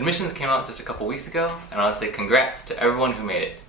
Admissions came out just a couple weeks ago, and I want to say congrats to everyone who made it.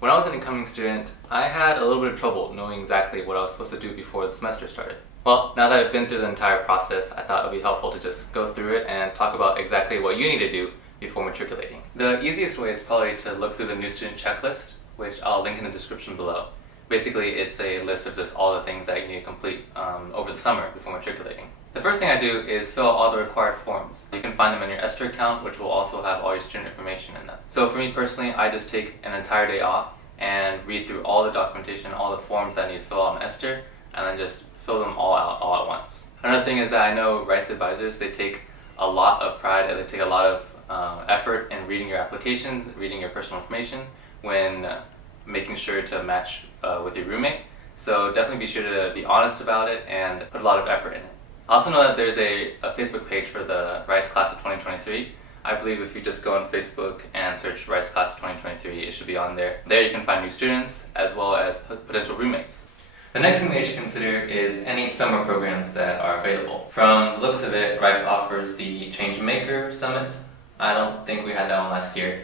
When I was an incoming student, I had a little bit of trouble knowing exactly what I was supposed to do before the semester started. Well, now that I've been through the entire process, I thought it would be helpful to just go through it and talk about exactly what you need to do before matriculating. The easiest way is probably to look through the new student checklist, which I'll link in the description below. Basically, it's a list of just all the things that you need to complete over the summer before matriculating. The first thing I do is fill out all the required forms. You can find them in your Esther account, which will also have all your student information in them. So for me personally, I just take an entire day off and read through all the documentation, all the forms that I need to fill out in Esther, and then just fill them all out all at once. Another thing is that I know Rice advisors, they take a lot of pride and they take a lot of effort in reading your applications, reading your personal information when making sure to match with your roommate. So definitely be sure to be honest about it and put a lot of effort in it. I also know that there's a Facebook page for the Rice Class of 2023. I believe if you just go on Facebook and search Rice Class of 2023, it should be on there. There you can find new students as well as potential roommates. The next thing that you should consider is any summer programs that are available. From the looks of it, Rice offers the Change Maker Summit. I don't think we had that one last year.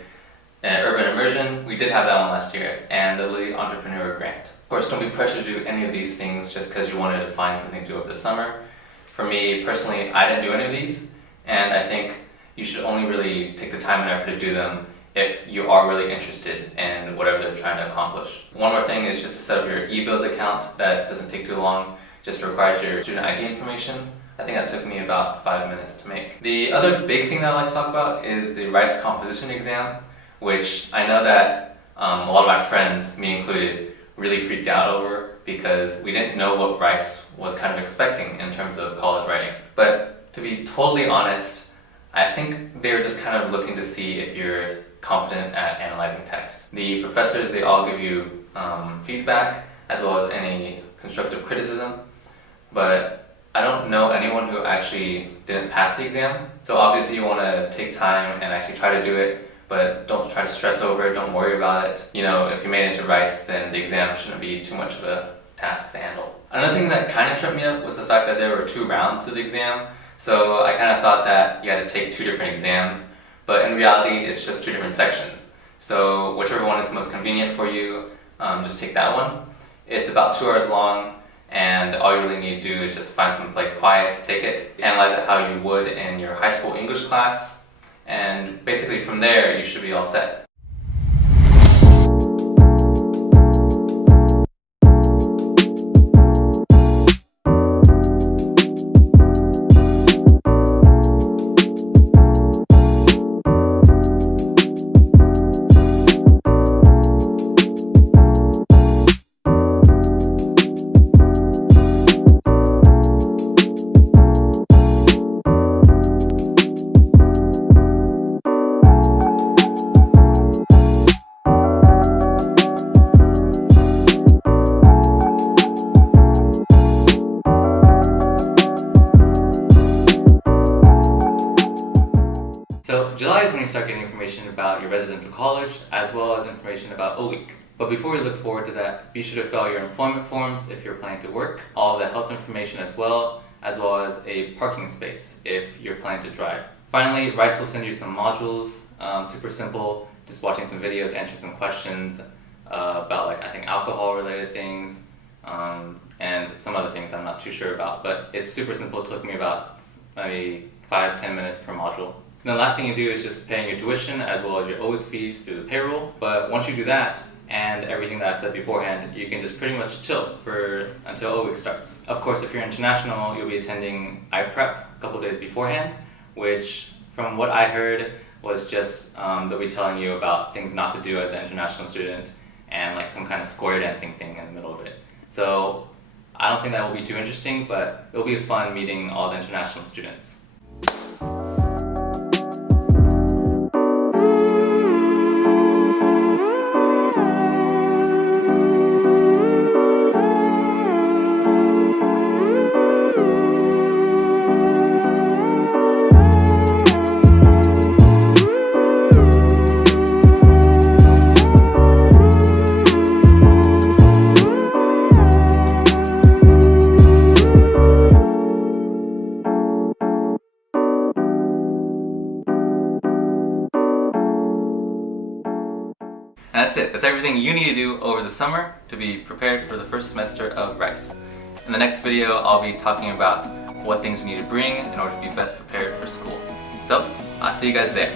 And Urban Immersion, we did have that one last year, and the Lead Entrepreneur Grant. Of course, don't be pressured to do any of these things just because you wanted to find something to do over the summer. For me, personally, I didn't do any of these, and I think you should only really take the time and effort to do them if you are really interested in whatever they're trying to accomplish. One more thing is just to set up your e-bills account. That doesn't take too long, just requires your student ID information. I think that took me about 5 minutes to make. The other big thing that I like to talk about is the Rice Composition exam, which I know that a lot of my friends, me included, really freaked out over because we didn't know what Rice was kind of expecting in terms of college writing. But to be totally honest, I think they were just kind of looking to see if you're competent at analyzing text. The professors, they all give you feedback as well as any constructive criticism, but I don't know anyone who actually didn't pass the exam. So obviously you want to take time and actually try to do it, but don't try to stress over it, don't worry about it. You know, if you made it to Rice, then the exam shouldn't be too much of a task to handle. Another thing that kind of tripped me up was the fact that there were 2 rounds to the exam. So I kind of thought that you had to take 2 different exams, but in reality it's just 2 different sections. So whichever one is most convenient for you, just take that one. It's about 2 hours long, and all you really need to do is just find some place quiet to take it, analyze it how you would in your high school English class, and basically from there you should be all set. So July is when you start getting information about your residential college as well as information about OWEEK. But before we look forward to that, be sure to fill out your employment forms if you're planning to work, all the health information as well as a parking space if you're planning to drive. Finally, Rice will send you some modules, super simple, just watching some videos, answering some questions about I think alcohol related things and some other things I'm not too sure about, but it's super simple. It took me about maybe 5-10 minutes per module. And the last thing you do is just paying your tuition as well as your OWEEK fees through the payroll. But once you do that, and everything that I've said beforehand, you can just pretty much chill until OWEEK starts. Of course, if you're international, you'll be attending iPrep a couple days beforehand, which from what I heard was just they'll be telling you about things not to do as an international student and some kind of square dancing thing in the middle of it. So I don't think that will be too interesting, but it'll be fun meeting all the international students. And that's it. That's everything you need to do over the summer to be prepared for the first semester of Rice. In the next video, I'll be talking about what things you need to bring in order to be best prepared for school. So, I'll see you guys there.